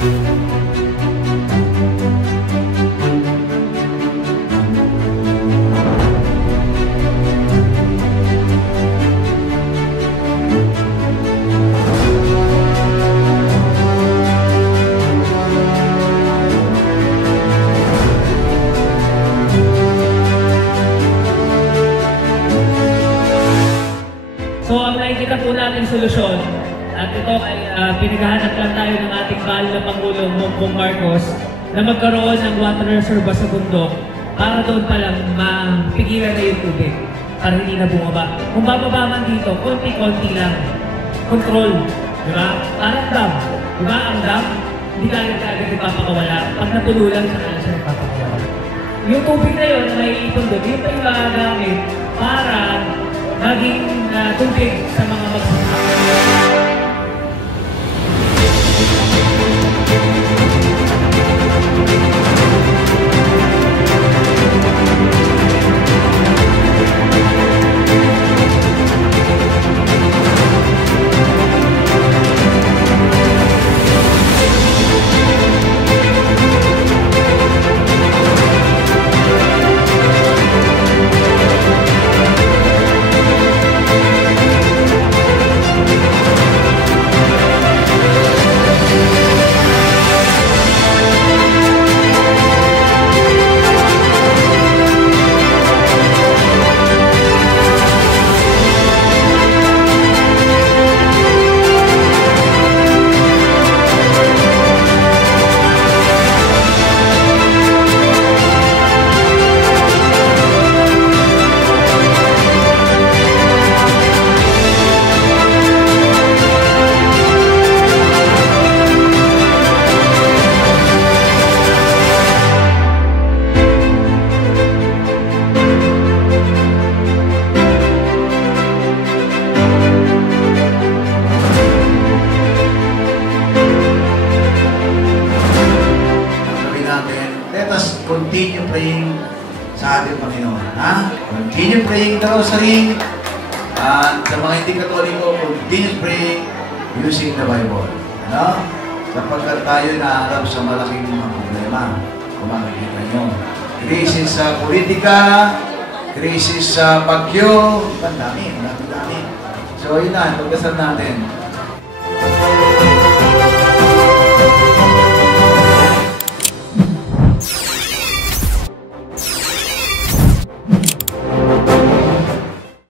So, ang nakikita po natin solusyon, at ito ay pinaghahanap lang tayo ng ating mahal na Pangulo, Bongbong Marcos, na magkaroon ng water reserve sa bundok para doon pa lang mapigilan na yung tubig para hindi na bumaba. Kung bababa man dito, konti-konti lang. Control. Diba? Parang dam. Diba? Ang dam, hindi kagad ipapakawala. Pag napulo lang, saka lang siya ipapakawala. Yung tubig na yun na may ipon doon, yun pa yung magagamit para maging tubig sa mga magsasaka. Let us continue praying sa ating Panginoon. Ha? Continue praying the rosary. At sa mga hindi Katoliko, continue praying using the Bible. Ano? Sapagkat tayo naharap sa malaking mga problema. Kung makikita nyo. Krisis sa politika, krisis sa bagyo. Ang dami. So yun na, pagdasal natin.